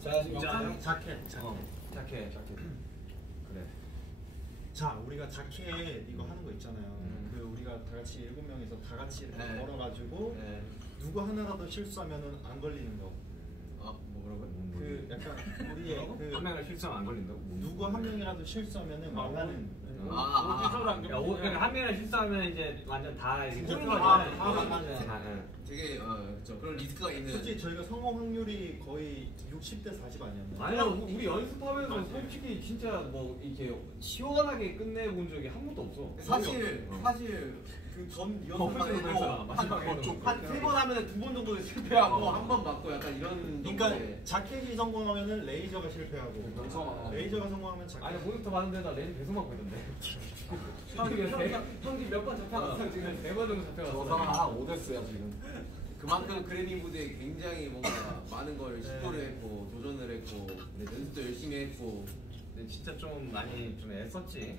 자, 진짜 자켓. 자켓. 그래. 자, 우리가 자켓 이거 하는 거 있잖아요. 그 우리가 다 같이 7명이서 다 같이 이렇게 걸어가지고 누구 하나라도 실수하면은 안 걸리는 거. 뭐라고요? 그 약간 우리의 그 한 명이라도 실수하면 안 걸린다고? 누구 한 명이라도 실수하면은 망하는. 그러니까 한 명이라도 실수하면 이제 완전 다 이렇게 되게 그런 리스크가 있는. 솔직히 저희가 성공 확률이 거의 60대 40 아니었나요? 아니야, 우리 연습하면서 솔직히 진짜 뭐 이렇게 시원하게 끝내본 적이 한 번도 없어. 사실 그전 연습만 해도 한 3번 하면 2번 정도 실패하고 한 번 맞고 약간 이런. 그러니까 자켓이 성공하면은 레이저가 실패하고 레이저가 성공하면 자켓. 아니 모니터 봤는데 나 레이저 계속 맞고 있던데. 형이 몇 번 잡혀갔어 지금 4번 정도 잡혀갔어. 저 사람 한 5대스야 지금. 그만큼 그래빙 무대에 굉장히 뭔가 많은 걸 시도를 했고 도전을 했고 연습도 열심히 했고. 근데 진짜 좀 많이 좀 애썼지.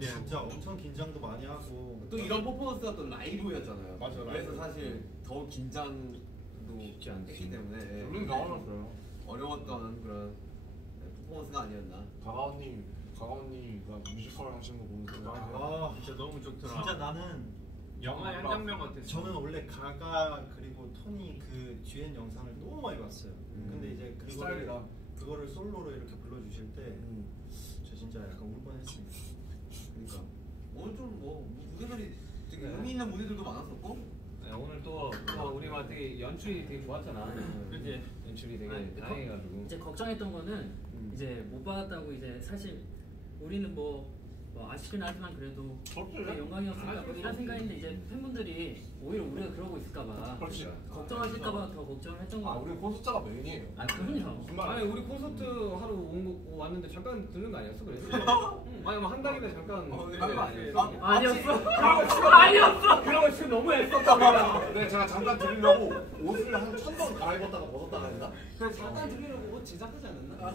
진짜 엄청 긴장도 많이 하고 또 이런 퍼포먼스가 또 라이브였잖아요. 맞아, 그래서 라이브. 사실 더 긴장도 쉽지 않지. 했기 때문에 물론 나와놨어요. 어려웠던 그런 퍼포먼스가 아니었나. 가가오님가 뮤지컬 하시는 거 보면서 아 진짜 너무 좋더라. 진짜 나는 영화의 한 장면 같았어. 저는 원래 가가 그리고 토니 그 듀엣 영상을 너무 많이 봤어요. 근데 이제 그거를 솔로로 이렇게 불러주실 때 저 진짜 약간 울 뻔했습니다. 그러니까 오늘 좀 뭐 무대들이 되게 의미 있는 무대들도 많았었고. 네, 오늘 또 우리가 되게 연출이 되게 좋았잖아. 그치? 연출이 되게 다양해가지고. 이제 걱정했던 거는 이제 못 받았다고 이제 사실 우리는 뭐 아쉽긴 하지만 그래도 영광이었으니까 뭐 이런 생각인데 이제 팬분들이 오히려 우리가 그러고 있을까봐 걱정하실까봐 더 걱정을 했던 거. 우리 콘서트가 메인이에요. 그럼요. 아니 우리 콘서트 하루 왔는데 잠깐 듣는 거 아니었어? 그래? 아니 뭐 한 달이나 잠깐 하는 거 아니었어? 아니었어. 그런 거 지금 너무 애썼다. 네, 제가 잠깐 드리려고 옷을 한 1000번 갈아입었다가 벗었다가 했나? 그래 잠깐 드리려고 옷 제작하지 않았나?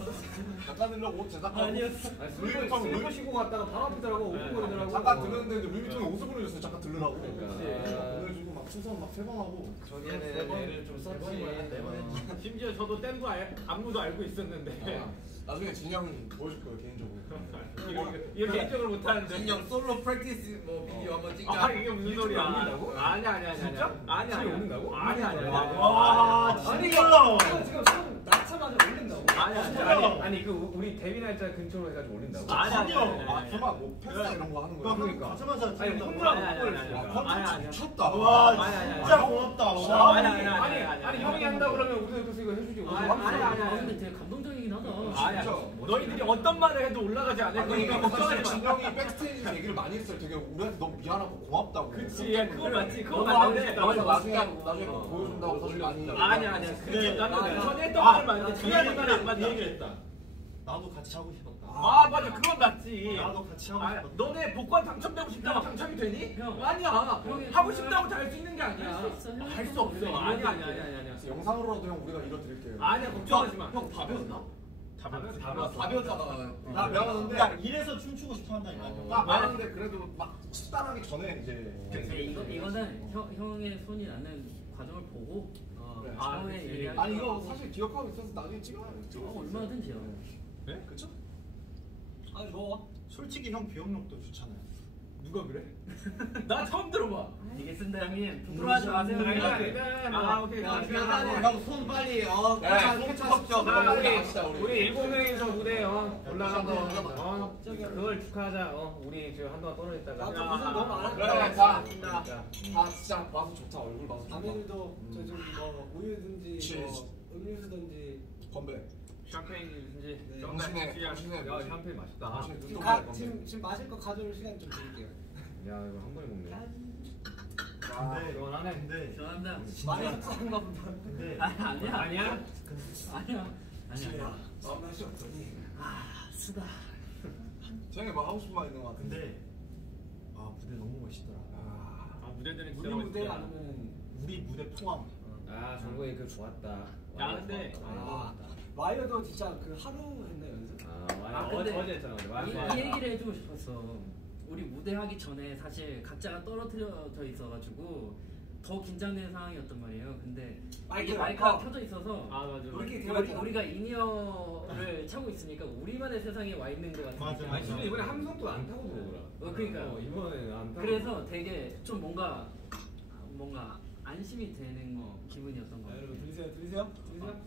잠깐 드리려고 옷 제작하고 아니었어. 술 마시고 갔다가 바로 앞이더라고. 오픈거리더라고. 잠깐 들렀는데 루이비통에 옷을 보내줬어요. 잠깐 들으라고. 그러니까. 보내주고 막 충성 막 3번 하고. 저기에는 애를 좀 썼지. 심지어 저도 뗀거 안무도 알고 있었는데 나중에 진이 형이 보여줄 거예요 개인적으로. 이거 개인적으로 못하는데. 진영 솔로 프랙티스 뭐 비디오 한번 찍자. 이게 무슨 소리야? 올린다고? 아니야. 진짜? 아니야. 올린다고? 아니야. 와 진짜. 지금 낳자마자 올린다고? 아니 그 우리 데뷔 날짜 근처로 해가지고 올린다고? 아니야. 설마 뭐 팬사 이런 거 하는 거야? 그러니까 가자마자 아니 찍는다고. 홍보라고 아니야. 미쳤다. 와 진짜 고맙다. 아니 형이 한다 그러면 우리도 옆에서 이거 해주지. 아 근데 되게 감동적이긴 하다. 너희들이 어떤 말을 해도 올라가지 않을 거니까 걱정하지 마. 진영이 백스테이지 얘기를 많이 했어요. 되게 우리한테 너무 미안하고 고맙다고. 그치, 그거 맞지. 그거 너가 맞는데. 나중에 보여준다고 사실 많이. 아니야. 그게 나는 전에 했던 말을 맞는데 그 얘기는 안 맞아. 얘기를 했다. 나도 같이 하고 싶었다. 맞아. 그건 맞지. 나도 같이 하고 싶었다. 너네 복권 당첨되고 싶다고 당첨이 되니? 형. 아니야. 하고 싶다고 다 할 수 있는 게 아니야. 할 수 없어. 아니야. 영상으로라도 형 우리가 이뤄드릴게요. 아니야, 걱정하지 마. 형 밥이었나? 답이었잖아. 나 미안한데. 그러니까 이래서 춤추고 싶어 한다니까. 미안한데 그래도 막 식단하기 전에 이제. 이거는 형의 손이 나는 과정을 보고 처음에 얘기하는. 아니 이거 사실 기억하고 있어서 나중에 찍어요. 얼마든지요. 네? 그쵸? 아니 뭐 솔직히 형 기억력도 좋잖아요. 누가 그래? 나 처음 들어봐. 이게 쓴다 형님. 부끄러워하지 마세요. 오케이. 형손 빨리 캐치하십시오. 우리 7명이서 무대 올라가서 그걸 축하하자. 우리 지금 한동안 떨어졌다가. 나도 고생 너무 많았다. 그래 자 진짜 봐서 좋다. 얼굴 봐서 좋다. 다음에도 저좀 뭐 우유든지 뭐 음료수든지 건배. 샴페인인지 당신의 야 샴페인 맛있다. 지금 마실 거 가져올 시간 좀 드릴게요. 야 이거 한 번에 먹네. 근데 시원하네. 근데 좋아한다. 많이 섞은가 보다. 근데 아니야. 맛이 없더니. 쓰다. 쟤네 뭐 하고 싶은 말 있는 거 같은데. 근데 무대 너무 멋있더라. 무대들은 진짜 우리 무대 멋있다. 아니면 우리 무대 포함. 정국이 그 좋았다. 야, 근데 와이어도 진짜 그 하루 했나 연습? 어제 했잖아. 이 얘기를 해주고 싶었어. 우리 무대 하기 전에 사실 각자가 떨어뜨려져 있어가지고 더 긴장되는 상황이었단 말이에요. 근데 마이크, 이게 마이크가 켜져 있어서 아 맞아. 우리가 인이어를 차고 있으니까 우리만의 세상에 와 있는 것 같으니까. 맞아. 아니 진짜 이번에 함성도 안 타고 들어오더라. 그러니까 이번에는 안 타고. 그래서 되게 좀 뭔가 안심이 되는 기분이었던 것 자, 같아요. 여러분 들리세요?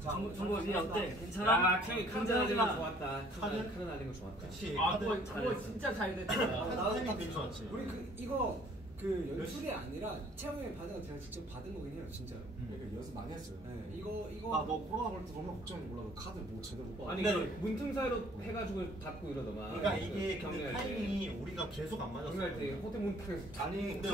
정보 이제 어때? 괜찮아? 야, 태이 카드 날린 거 좋았다. 카드 날린 거 좋았다. 그치. 아 카드 그거 진짜 잘 됐다. 타이밍 되게 좋았지. 우리 이거 연출이 아니라 채영이 받은 거 제가 직접 받은 거긴 해요, 진짜로. 그러니까 연습 많이 했어요. 네, 이거 아너 코로나 걸릴 때 얼마나 걱정인지 몰라. 카드 뭐 제대로 못 받아. 아니 문틈 사이로 해가지고 닫고 이러더만. 그러니까 이게 근데 경기할 때. 타이밍이 우리가 계속 안 맞았어. 경기할 때 호텔 문 탁에서 아니 근데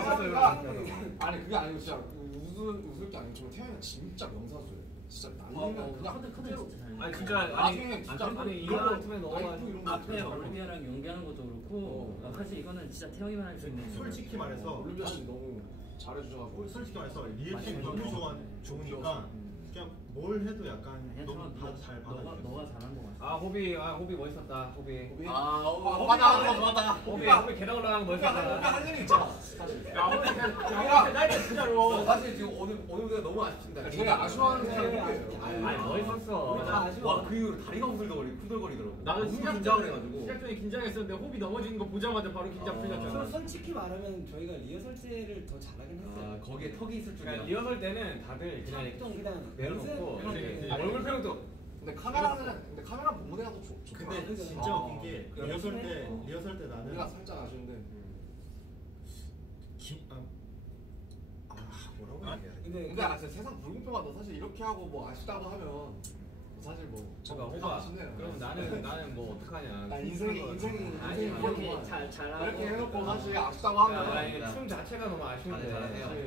아니 그게 아니고 진짜 웃을 게 아니고 정말 태양이가 진짜 명사수예요. 진짜 날리면 그냥 카드 그대로. 진짜 잘. 아니 진짜 나중에 진짜 아니 이거 같으면 아이고, 너가 이런 거 앞에 진짜 올리비아랑 연기하는 것도 그렇고 사실 이거는 진짜 태영이만 할 수 있는. 솔직히 말해서 올림피아 씨 너무 잘해주셔가지고 솔직히 말해서 리액션이 너무 좋으니까 그냥 뭘 해도 약간 아니야, 너무 저는 잘 너가 받아줬어. 잘한 것 같아. 아 호비 멋있었다. 호비. 맞아 맞아. 호비 계단 올라가는 거 멋있었다. 할 일이 있잖아 사실. 나 진짜로. 사실 지금 오늘 무대가 너무 아쉽습니다. 제가 아쉬워하는 사람이 호비예요. 아니 멋있었어. 우리 다 아쉬워. 와 그 이후로 다리가 후들거리더라고. 나도 너무 시작 긴장을 해가지고. 시작 전에 긴장했었는데 호비 넘어지는 거 보자마자 바로 긴장 풀렸잖아. 솔직히 말하면 저희가 리허설 때를 더 잘하긴 했어요. 거기에 턱이 있을 줄이야. 그러니까 리허설 때는 다들 그냥 좀 그냥 내려놓고 연습. 얼굴 표정도 근데 카메라 본 무대가 더 좋다. 근데 진짜 웃긴 게 리허설 때 우리가 나는 살짝 아쉬운데. 뭐라고 얘기해야 돼? 근데 근데 진짜 세상 불공평하다. 사실 이렇게 하고 뭐 아쉽다고 하면 사실 뭐 그러니까 호바 그럼 나는 뭐 어떡하냐. 나 인생이 아니 이렇게 그렇구만. 잘하고 이렇게 해놓고 사실 아쉽다고 하면 아니 춤 자체가 너무 아쉬운데.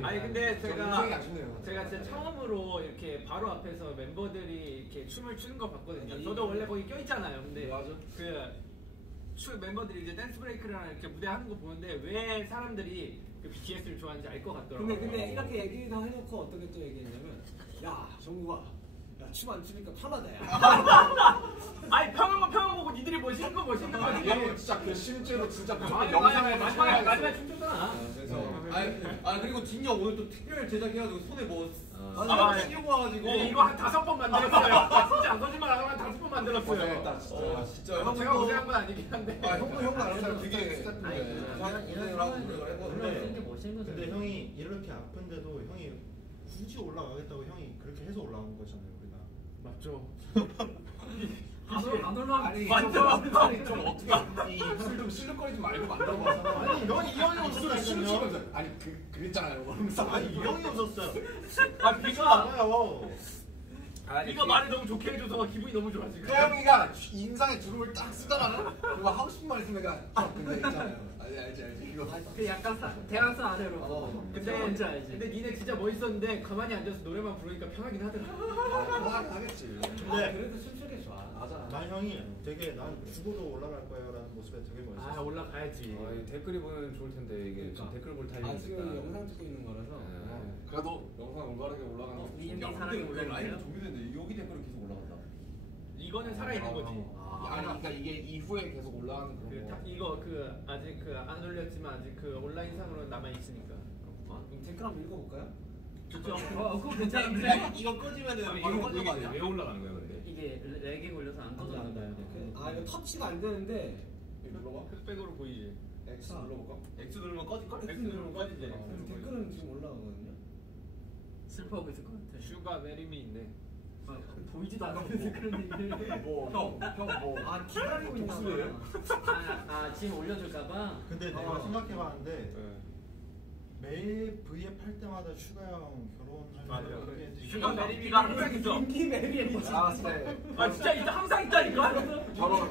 아니 근데 인생이 제가 아쉽네요. 진짜 처음으로 이렇게 바로 앞에서 멤버들이 이렇게 춤을 추는 거 봤거든요. 저도 원래 거기 껴있잖아요. 근데 맞아. 멤버들이 이제 댄스 브레이크랑 이렇게 무대 하는 거 보는데 왜 사람들이 그 BTS를 좋아하는지 알 것 같더라고요. 근데 이렇게 얘기도 해놓고 어떻게 또 얘기했냐면, 야 정국아, 야 춤 안 추니까 편하다 야. 아니 편한 거고 니들이 멋있는 거 멋있는 거지. 얘는 진짜 그 실제로 진짜 아니, 영상에 마지막에 춤췄잖아. 아니 그리고 진이 형 오늘 또 특별 제작해가지고 손에 뭐 씌우고 와가지고 이거 한 5번 만들었어요. 진짜 안 거짓말 안 하고 한 5번 만들었어요. 고생했다 진짜. 진짜 제가 고생한 건 아니긴 한데. 형도 알았어요. 되게 아니 스태프인데. 이런 상황을 올라오는 게 멋있는 거죠. 근데 형이 이렇게 아픈데도 형이 굳이 올라가겠다고 형이 그렇게 해서 올라간 거잖아요 우리가. 맞죠. 안 올라가. 아니 좀 어떻게 이 입술 좀 실룩거리지 말고 만들어봐. 아니 넌 이 형이 입술을 실룩시면서 아니 그랬잖아요. 아니 이 형이 웃었어요. 아 비가 맞아요. 네가 말을 너무 좋게 해줘서 기분이 너무 좋아 지금. 태영이가 인상에 주름을 딱 쓰잖아. 그거 하고 싶은 말 있으면 내가 근데 있잖아요. 알지 이거. 그 약간 대학생 아래로. 근데 뭔지 알지. 근데 니네 진짜 멋있었는데 가만히 앉아서 노래만 부르니까 편하긴 하더라. 하겠지. 근데 그래도 춤추기 좋아. 맞아. 난 형이 되게 난 죽어도 올라갈 거야라는 모습에 되게 아 멋있어. 올라가야지. 댓글이 보면 좋을 텐데 이게 좀 댓글 볼 타이밍이 아 지금 영상 찍고 있는 거라서. 그래도 영상 올바르게 올라가는. 이엠비 사랑이 올라가요? 준비됐는데 여기 댓글은 계속 올라간다. 이거는 살아있는 거지. 아니 그러니까 이게 이후에 계속 올라가는 그런 거. 이거 아직 안 올렸지만 아직 온라인상으로 남아 있으니까. 댓글 한번 읽어볼까요? 좋죠. 그거 괜찮은데? 이거 꺼지면은 바로 이거 꺼지는 거 아니야? 왜 올라가는 거야 근데? 이게 렉이 걸려서 안 떠져나 봐요. 아 이거 터치가 안 되는데. 이거 눌러봐. 흑백으로 보이지. X 눌러볼까? X 누르면 꺼질걸? X 누르면 꺼지지. 댓글은 지금 올라오거든요. 슬퍼하고 있을 것 같아. 슈가 메리미 있네. 보이지도 않는데 그런 얘기를. 형 뭐. 아 기다리고 있나 독수리예요? 아 지금 올려줄까봐. 근데 내가 생각해봤는데 매일 V앱 할 때마다 슈가 형 결혼하면 그게 되게 슈가 메리미가 항상 있어. 인기 메리에 뭐 알았을 때 아 진짜 항상 있다니까. 결혼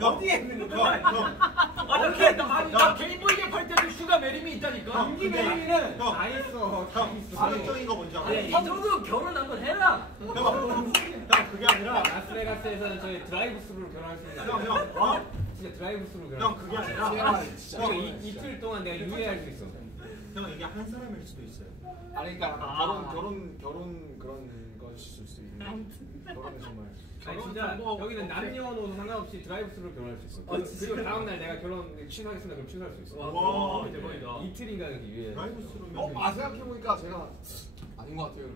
어디에 있는 거야? 나 개인 보이게 팔 때도 슈가 메리미 있다니까. 인기 메리는 다 있어. 파격적인 거 뭔지 알아? 이 정도 결혼 한번 해라. 형 그게 아니라 라스베가스에서는 저희 드라이브 스루로 결혼할 수 있는 형 진짜 드라이브 스루로 결혼. 형 그게 아니라 진짜. 이틀 동안 내가 유예할 수 있어. 형 이게 한 사람일 수도 있어요. 아니 그러니까 결혼 그런 것일 수도 있는. 결혼은 정말. 아니 진짜 여기는 남녀노소 상관없이 드라이브스루로 결혼할 수 있어. 그리고 다음 날 내가 결혼 취소하겠습니다. 그럼 취소할 수 있어. 와, 대박이다. 이틀인가 이렇게 유예. 드라이브스루면 생각해보니까 제가 아닌 것 같아요.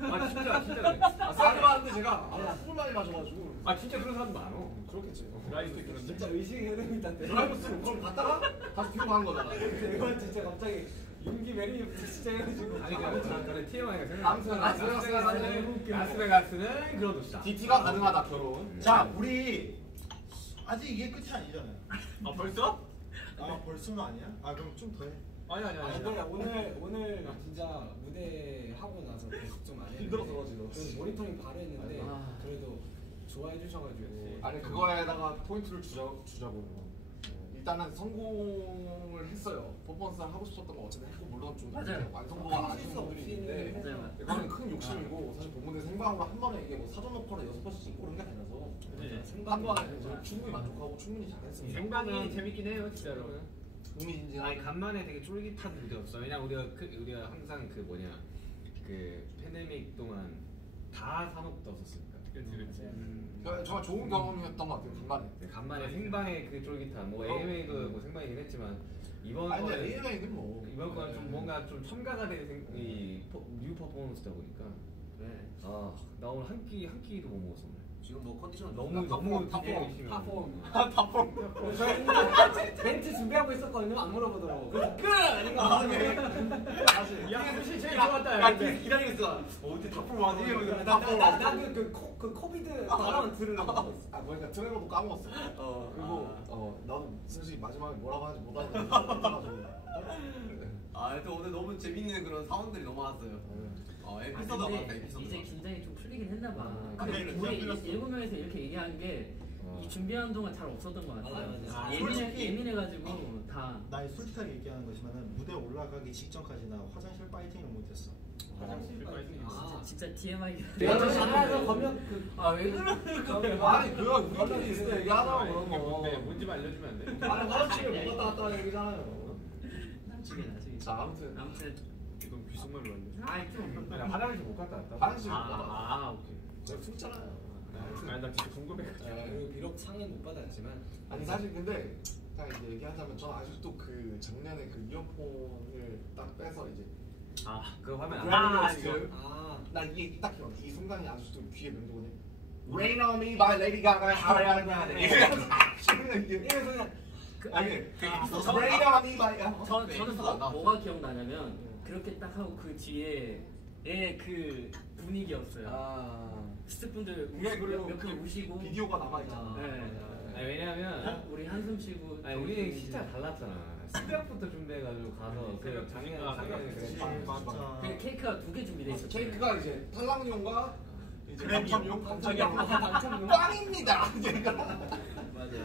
아 진짜 그래. 생각해봤는데 제가 술을 많이 마셔가지고. 아 진짜 그런 사람도 많어. 그렇겠지. 드라이브스루 그런데. 진짜 의식의 흐름이 있다는데. 드라이브스루 그걸 갔다가 다시 뒤로 가는 거잖아. 이건 진짜 갑자기 윤기 메리부터 진짜 해가지고. 아니 그래 TMI가 생각. 아무튼 라스베가스는 그런 도시다. DT가 가능하다 결혼. 자 우리 아직 이게 끝이 아니잖아요. 아 벌써? 아 벌써는 아니야? 아 그럼 좀 더 해. 아니 근데 오늘 진짜 무대 하고 나서 계속 좀 안 했는데 힘들어서 지금. 좀 모니터링 바로 했는데 아. 그래도 좋아해 주셔가지고 아니 그거에다가 포인트를 주자고. 일단은 성공을 했어요. 퍼포먼스를 하고 싶었던 거 어쨌든 했고 물론 좀 맞아요. 완성도가 아쉬운 부분이 있는데 맞아요. 그거는 큰 욕심이고 사실 본무대 생방으로 한 번에 이게 뭐 사전 녹화를 6번씩 찍고 그런 게 아니라서 한 번에 충분히 만족하고 충분히 잘했습니다. 생방이 재밌긴 해요 진짜로. 흥미진진한. 아니 간만에 되게 쫄깃한 무대였어. 왜냐면 우리가 항상 그 뭐냐 그 팬데믹 동안 다 사놓고 떴었으니까. 그렇지. 그러니까 정말 좋은 경험이었던 것 같아요. 간만에. 네, 간만에 생방의 그 쫄깃함. 뭐 AMA도 뭐 생방이긴 했지만 이번 아니 근데 거는 AMA는 뭐 이번 거는 좀 뭔가 좀 첨가가 된 뉴 퍼포먼스다 보니까 아 나 오늘 한 끼도 못 먹었어 오늘. 지금 뭐 컨디션 너무 열심히 팝폼 저희 멘트 준비하고 있었거든요. 안 물어보더라고. 그래서 끝! 아닌가? 야 사실 제일 좋았다. 야 기다리고 있어. 어디 다풀 와지? 그 코비드 단어만 들으려고 하고 있어. 아 뭐니까 트레버도 까먹었어. 그리고 나도 솔직히 마지막에 뭐라고 하는지 못하는데. 또 오늘 너무 재밌는 그런 사원들이 너무 많았어요. 에피소드가 많았다. 근데 에피소드. 이제 긴장이 좀 풀리긴 했나 봐. 아, 근데 우리 7명에서 이렇게 얘기한 게 이 준비하는 동안 잘 없었던 것 같아요. 맞아. 예민해가지고 다. 나 솔직하게 얘기하는 거지만은 무대 올라가기 직전까지 나 화장실 파이팅을 못했어. 화장실 파이팅. 진짜 TMI. 내가 잘해서 검역 왜 그러는 거야? 아니 그거 우리끼리 있을 때 얘기하자고 그런 거. 뭔지 알려주면 안 돼? 아니 화장실을 못 갔다 왔다 얘기잖아요. 나중에. 자 아무튼 이건 비속말로 알려. 좀. 화장실 못 갔다 왔다. 화장실 못 갔다. 오케이. 제가 숨잖아요. 아니 나 진짜 궁금해. 그리고 비록 상은 못 받았지만 아니 사실 근데 딱 이제 얘기하자면 저는 아직도 그 작년에 그 이어폰을 딱 빼서 이제 그거 화면 그래미리스트 나 이게 딱 기억. 이 순간이 아직도 귀에 맴도거든요. Rain on me by Lady Gaga. Rain on me by. 저는 뭐가 기억나냐면 그렇게 딱 하고 그 뒤에 그 분위기였어요. 스태프분들 몇분 우시고 비디오가 남아있잖아. 아니 왜냐면 우리 한숨 쉬고. 아니 우리 진짜 달랐잖아. 새벽부터 준비해가지고 가서 그 작년에 그랬지. 맞아. 그 케이크가 2개 준비돼 있었어요. 케이크가 이제 탈락용과 이제 그래미용? 당첨용 빵입니다.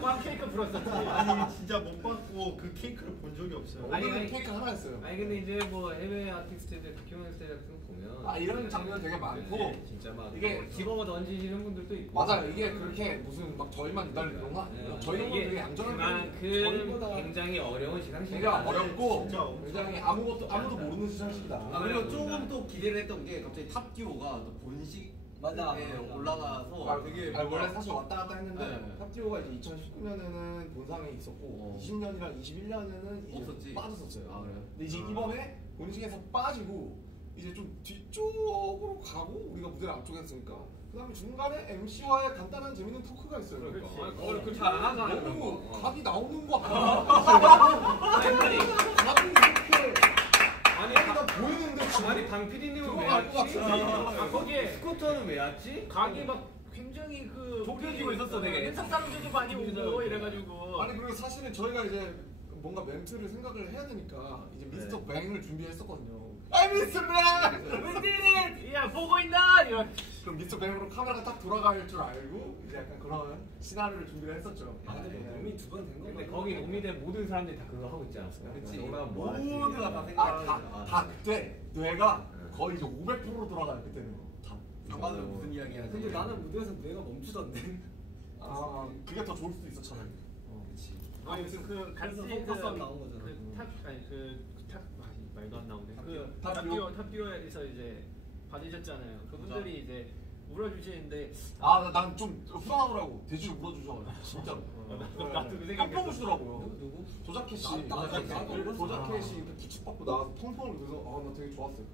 빵 케이크 불었었지. 아니 진짜 못 받고 그 케이크를 본 적이 없어요. 오늘은 케이크 하나였어요. 아니 근데 이제 뭐 해외 아티스트들 다큐멘터리 같은 거 보면 이런 장면 되게 많고 진짜 막 이게 집어먹어 던지시는 분들도 있고 맞아요. 이게 그렇게 무슨 막 저희만 기다리는 건 아니에요. 저희는 되게 얌전한 그만큼 굉장히 어려운 시상식이다. 되게 어렵고 진짜 굉장히 아무도 모르는 시상식이다. 그리고 조금 또 기대를 했던 게 갑자기 탑듀오가 또 본식에 올라가서 되게 원래 사실 왔다 갔다 했는데 네. 탑듀오가 이제 2019년에는 본상에 있었고 20년이랑 21년에는 이제 없었지. 빠졌었어요. 그래요? 근데 이제 이번에 본식에서 빠지고 이제 좀 뒤쪽으로 가고 우리가 무대를 앞쪽에 했으니까 그 다음에 중간에 MC와의 간단한 재밌는 토크가 있어요. 그러니까. 그걸 그 잘 안 하잖아. 너무 각이 나오는 거 아니 각이 이렇게 아니 다 보이는데 아니 방 PD님은 왜 들어갈 것 왔지? 같은데. 거기에 스쿠터는 왜 왔지? 각이 막 굉장히 그 좁혀지고 있었어, 되게. 한국 사람들도 많이 오고 이래가지고. 아니 그리고 사실은 저희가 이제 뭔가 멘트를 생각을 해야 되니까 이제 미스터 뱅을 준비했었거든요. 아 미스터 뱅! 야 보고 있나? 이런. 그럼 미스터 뱅으로 카메라가 딱 돌아갈 줄 알고 이제 약간 그런 시나리오를 준비를 했었죠. 근데 몸이 2번 된 거. 근데 거기 노미된 모든 사람들이 다 그거 하고 있지 않았을까? 그치. 올라가면 뭐 하지? 모두가 다 생각을 다 그때 뇌가 거의 이제 500%로 돌아가요 그때는. 다. 장관으로 무슨 이야기 하지? 근데 나는 무대에서 뇌가 멈추던데. 그게 더 좋을 수도 있어 차라리. 아니 그 같이 포커스 나온 거잖아. 그탑 말도 안 나오네. 탑듀오? 탑듀오에서 이제 받으셨잖아요. 그분들이 이제 울어주시는데 난 좀 후련하더라고. 돼지를 물어주셔. 진짜로. 나도 그 생각. 깜짝 놀라더라고요. 누구? 조자켓 씨. 나도 조자켓 씨 기축받고 나와서 펑펑 울면서 나 되게 좋았어요.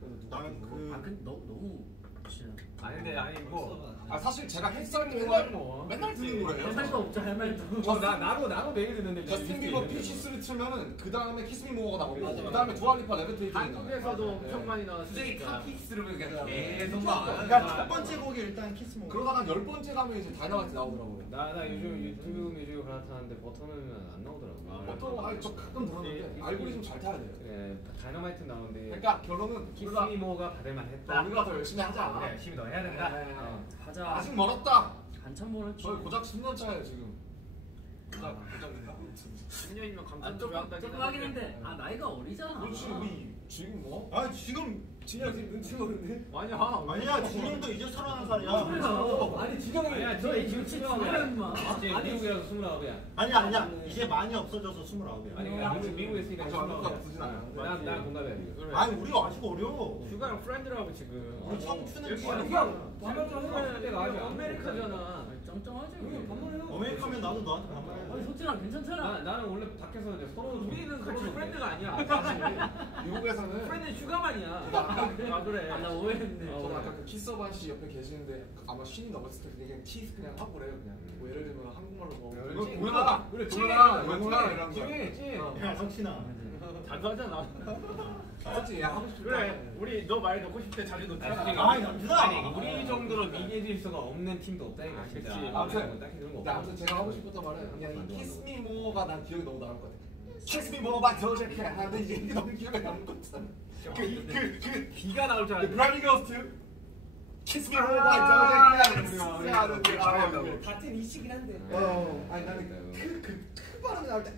그래서 나는 너무 진짜 아니 근데 아니 뭐 사실 제가 햇살이 뭐. 맨날 듣는 노래예요. 할 말도 없죠 할 말도. 나도 매일 듣는데. 저스틴 비버 피시스를 틀면은 그 다음에 키스미 모어가 나오고 맞아. 그 다음에 두알리파 레베테이트. 한국에서도 엄청 많이 나왔으니까. 키스를 그냥 네. 계속 그러니까 첫 번째 곡이 일단 키스 모. 그러다가 10번째 가면 이제 다이너마이트 나오더라고요. 나 요즘 유튜브 뮤직을 갈아타는데 버터는 안 나오더라고. 보통 저 가끔 들었는데 알고리즘 잘 타야 돼요. 그래 다이너마이트 나오는데. 그러니까 결론은 키스미모가 받을만 했다. 우리가 더 열심히 하자. 그래 열심히 더 해야 된다. 하자. 아직 멀었다. 한참 멀었지. 저희 고작 10년 차예요 지금. 고작 10년이면 감탄 조금 하긴 했는데 나이가 어리잖아. 그렇지 우리 지금 뭐? 아 지금 진영 지금 눈치 보는데? 아니야 진영도 이제 31살이야. 아니 진영이 아니야 너희 지금 치료하는 마. 이제 미국이라서 29이야. 아니야 이제 많이 없어져서 29이야. 아니 그러니까 미국에 있으니까 아직 안 없어지진 않았는데. 난 공감해 이거. 아니 우리 아직 어려. 휴가랑 프렌드라고 지금. 우리 청춘은 여기 지금 내가 아직 아메리카잖아. 쩡쩡하지. 어메리카면 나도 너한테 반말해. 아니 석진아 괜찮잖아. 나는 원래 밖에서 이제 서로 우리는 같이 프렌드가 아니야. 미국에서는 프렌드는 슈가만이야. 아 그래. 나 오해했네. 저는 아까 그 키서반 씨 옆에 계시는데 아마 신이 넘었을 때 그냥 키스 그냥 하고 그래요 그냥. 뭐 예를 들면 한국말로 뭐 몰라. 그래 찐이야. 영훈아 이런 거. 찐. 야 석신아. 자주 하잖아. 그렇지 하고 싶다. 그래. 우리 너 말 넣고 싶을 때 자주 넣잖아. 아이 남준아. 아니 우리 정도로 미디어 질서가 없는 팀도 없다니까 진짜. 아무튼 딱히 그런 거 근데 없어. 아무튼 제가 하고 싶었던 말은 그냥 이 키스미 모어가 난 기억이 너무 남을 것 같아. 키스미 모어가 더 좋게 하는데 이제 이게 너무 기억에 남을 것 같아. 그 비가 나올 줄 알았는데. 브라미 거스트 키스미 모어가 더 좋게 하는데 같은 이시긴 한데. 아니 나는 그 발음이 나올 때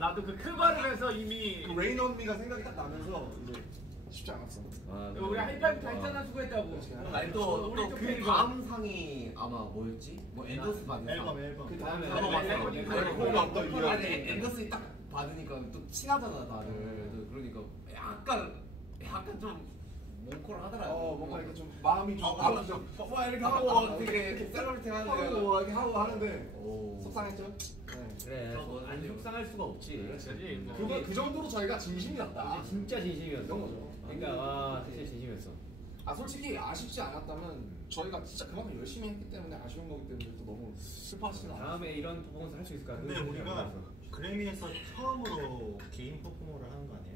나도 그 크 발음에서 이미 레인 온 미가 생각이 딱 나면서 이제 쉽지 않았어. 우리 하이파이브 다 했잖아 수고했다고. 아니 또그 다음 상이 아마 뭐였지? 뭐 앤더스 받은 상. 앨범. 그 다음에 아니 앤더스이 딱 받으니까 또 친하잖아 다들. 그러니까 약간 좀 몽콜하더라고. 뭔가 이렇게 좀 마음이 좀 아프죠. 뭐 이렇게 하고 되게 이렇게 셀러리팅 하는데 이렇게 하고 하는데 속상했죠. 그래 안 속상할 수가 없지. 그지. 그 정도로 저희가 진심이었다. 진짜 진심이었어. 이런 거죠. 그러니까 와 진짜 진심이었어. 솔직히 아쉽지 않았다면 저희가 진짜 그만큼 열심히 했기 때문에 아쉬운 거기 때문에 또 너무 슬퍼하시는 않아요. 다음에 이런 퍼포먼스 할 수 있을까? 근데 우리가 그래미에서 처음으로 개인 퍼포머를 하는 거 아니에요?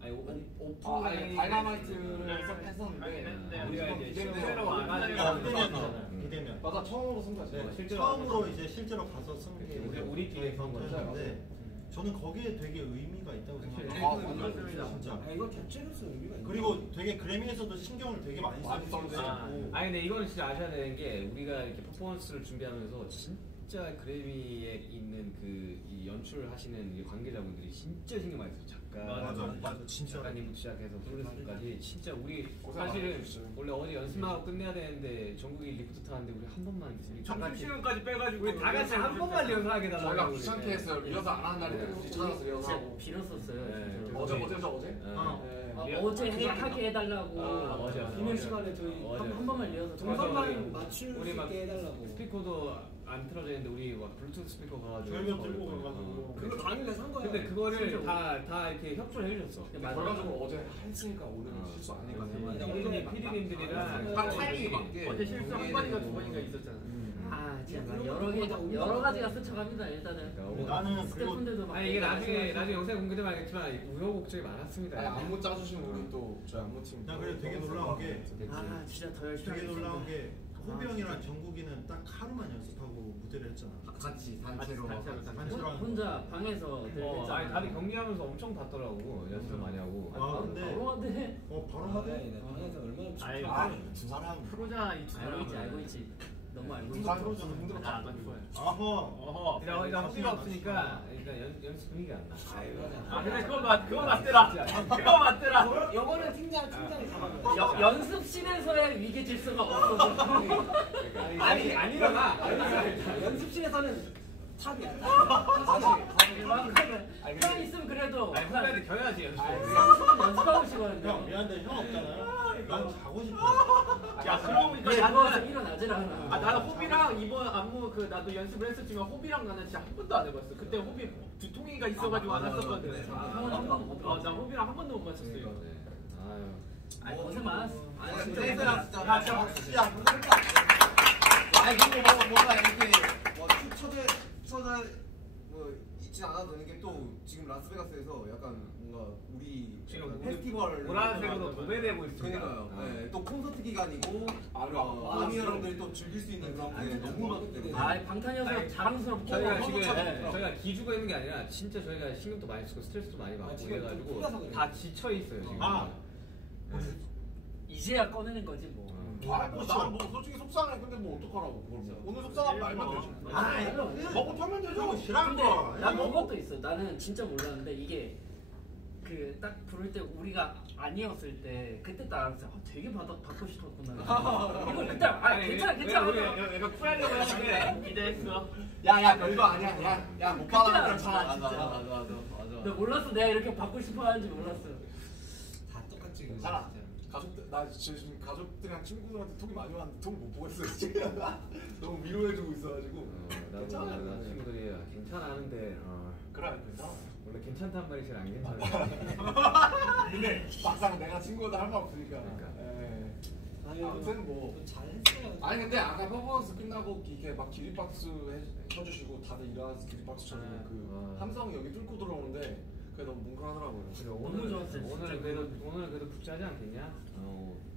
아니 다이너마이트를 했었는데 우리가 이제 실제로 안 와가지고 비대면. 맞아 처음으로 승자지. 네, 실제로 처음으로 이제 실제로 가서 승리. 우리끼리 한 거죠. 했는데 저는 거기에 되게 의미가 있다고 생각해요. 진짜. 이거 자체로서 의미가 있네. 그리고 되게 그래미에서도 신경을 되게 많이 써주시고. 아니 근데 이거는 진짜 아셔야 되는 게 우리가 이렇게 퍼포먼스를 준비하면서 진짜 그래미에 있는 이 연출을 하시는 이 관계자분들이 진짜 신경 많이 써요. 맞아 진짜. 작가님부터 시작해서 프로듀서까지 진짜 우리 고생 사실은 많으셨어요. 원래 어제 연습하고 끝내야 되는데 전국이 리프트 타는데 우리 한 번만 우리 다 같이 점심시간까지 빼가지고 우리 다 같이 한 번만 리허설하게 달라고 저희가 귀찮게 했어요. 리허설 안 하는 날이 되게 찾아서 리허설하고. 빌었었어요. 네. 진짜로. 어제? 어제 하게 해달라고. 어제. 비밀 시간에 저희 한 번만 리허설. 동선만 맞출 수 우리 막 있게 해달라고. 스피커도 안 틀어져 있는데 우리 막 블루투스 스피커 가가지고 저희가 들고 가가지고. 그거 당일에 산 거야. 근데 그거를 다 이렇게 협조를 해주셨어. 결과적으로 어제 했으니까 오늘은 실수 아니니까. 피디님들이랑 타이밍이 맞게. 어제 실수 한 번인가 두 번인가 있었잖아. 진짜 여러 가지가 스쳐갑니다 일단은. 나는 그리고 스태프분들도 막. 아니 이게 나중에 영상에 공개되면 알겠지만 우여곡절이 많았습니다. 안무 짜주신 우리 또 저희 안무팀. 나 그래 되게 놀라운 게 진짜 더 열심히 되게 하겠습니다. 놀라운 게 호비 형이랑 정국이는 딱 하루만 연습하고 무대를 했잖아. 같이 단체로. 혼자 방에서 아니 다들 경기하면서 엄청 봤더라고 연습 많이 하고. 근데 바로 하대. 바로 하대. 방에서 얼마나 두 사람. 프로자 이 두 알고 있지 사람은. 알고 있지. 너무 알고 두 있지. 사람 힘들었다. 나 좋아해. 아허. 일단 허비가 없으니까 일단 연습 분위기가 안 나. 근데 그거 맞더라. 그거 맞더라. 요거는 팀장이 잡아줘. 연습실에서의 위계 질서가 없어서. 아니잖아. 연습실에서는 탑이야. 형 있으면 그래도 아니 후배한테 겨야지 연습. 연습하고 싶거든요. 형 미안한데 형 없잖아요. 난 자고 싶어. 야 그러고 보니까 야, 누워서 나는 일어나지라. 나는 호비랑 이번 안무 그 나도 연습을 했었지만 호비랑 나는 진짜 한 번도 안 해봤어. 그때 호비 두통이가 있어가지고 안 했었거든. 형은 한 번도 못 나 호비랑 한 번도 못 맞췄어요. 네. 아유. 아니 고생 많았어. 야 진짜 야 그러니까. 아니 그리고 뭔가 이렇게 투처제 뭐 있진 않아도 되는 게 또 지금 라스베가스에서 약간 뭔가 우리 지금 페스티벌 보라색으로 도배되고 있습니다. 그러니까요. 네, 또 콘서트 기간이고 아미여러분들이 또 즐길 수 있는 그런 게 너무 많기 아 방탄이어서 자랑스럽게. 저희가 지금 네. 저희가 기죽어 있는 게 아니라 진짜 저희가 신경도 많이 쓰고 스트레스도 많이 받고 지금 그래가지고 풀려서 그래. 다 지쳐 있어요 지금. 이제야 꺼내는 거지 뭐. 나는 뭐 솔직히 속상해. 근데 뭐 어떡하라고 그걸 뭐. 오늘 속상하면 알면 되지. 먹고 털면 되죠. 근데 난 그것도 있어. 나는 진짜 몰랐는데 이게 그 딱 부를 때 우리가 아니었을 때 그때 딱 알았어. 되게 받고 싶었구나. 이걸 그때 괜찮아. 내가 쿨하려고 했는데 기대했어. 야야 별거 아니야. 야못 받아. 괜찮아, 진짜. 맞아. 나 몰랐어. 내가 이렇게 받고 싶어 하는지 몰랐어. 다 똑같지. 그지? 알아. 가족들 나 지금 가족들이랑 친구들한테 톡이 많이 왔는데 톡을 못 보겠어요 지금. 너무 위로해주고 있어가지고. 나도 나 친구들이 괜찮아 하는데 그래 괜찮아. 원래 괜찮단 말이 제일 안 괜찮아. 근데 막상 내가 친구들 할 말 없으니까. 그러니까. 아무튼 뭐. 잘했어요. 아니 근데 아까 퍼포먼스 끝나고 이렇게 막 기립박수 쳐주시고 다들 일어나서 기립박수 쳐주고 그 함성이 여기 뚫고 들어오는데 그게 너무 뭉클하더라고요. 그래, 너무 좋았어요, 오늘 그래도 북자지 않겠냐?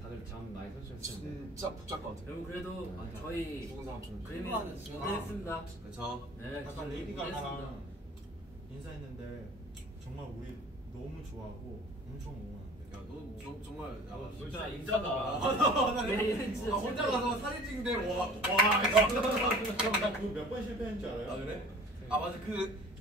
다들 잠 많이 설쳤을 텐데. 진짜 복잡 것 같아요. 여러분 그래도 저희 죽은 사람처럼. 그래미는 기대했습니다. 그렇죠. 네, 아까 레이디 기대했습니다. 가가랑 인사했는데 정말 우리 너무 좋아하고 엄청 응원한대. 야너 정말 진짜 인자다. 얘는 진짜 혼자 가서 사진 찍는데 와. 나 그거 몇 번 실패했는지 알아요? 아 그래? 아 맞아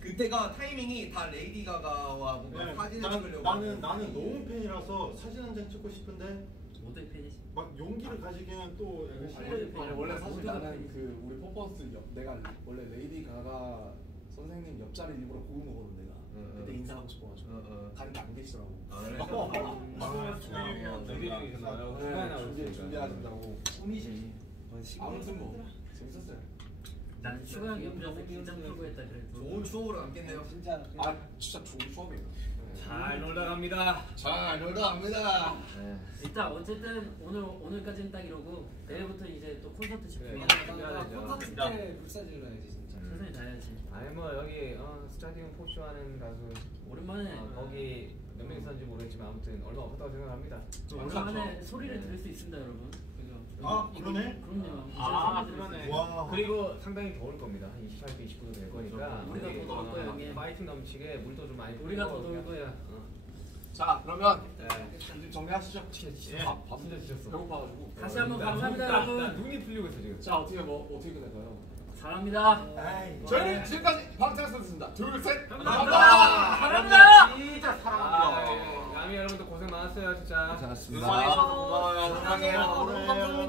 그때가 타이밍이 다 레이디 가가와 뭔가 네, 사진을 찍으려고 나는 너무 팬이라서 사진 한 장 찍고 싶은데 모델 팬이지. 막 용기를 가지기는 또 약간 아니 원래 사실 나는 그 우리 퍼포먼스 내가 원래 레이디 가가 선생님 옆자리 일부러 고른 거거든 내가. 그때 인사하고 싶어가지고 가니까 안 계시더라고. 준비하신다고. 꿈이지. 아무튼 뭐 재밌었어요. 난 슈가 형 옆에서 긴장 풀고 했다 그래도. 좋은 추억으로 남겠네요. 진짜. 아 진짜 좋은 추억이에요. 잘 놀다 갑니다. 잘 놀다 갑니다. 일단 어쨌든 오늘까지는 딱 이러고 내일부터 이제 또 콘서트 집중해야 콘서트 때 불사질러야지 진짜. 최선을 다해야지. 아니 뭐 여기 스타디움 포쇼 하는 가수 오랜만에 거기 몇 명 있었는지 모르겠지만 아무튼 얼마 없었다고 생각합니다. 오랜만에 소리를 들을 수 있습니다, 여러분. 그죠? 아, 그러네? 그럼요. 그러네. 와. 그리고 상당히 더울 겁니다. 한 28도, 29도 될 거니까 우리가 더 더울 거야, 형님. 파이팅 넘치게 물도 좀 많이 우리가 뿌리고 더 더울 거야. 자 그러면 네. 이제 정리하시죠. 밥 진짜 드셨어. 배고파가지고. 다시 한번 감사합니다, 나 여러분. 눈이 풀리고 있어 지금. 자 어떻게 끝낼까요? 사랑합니다. 저희는 지금까지 방탄소년단입니다. 둘 셋. 감사합니다. 사랑합니다. 진짜 사랑합니다. 양이 여러분들 고생 많았어요 진짜. 고생하셨습니다. 고마워요. 사랑해요.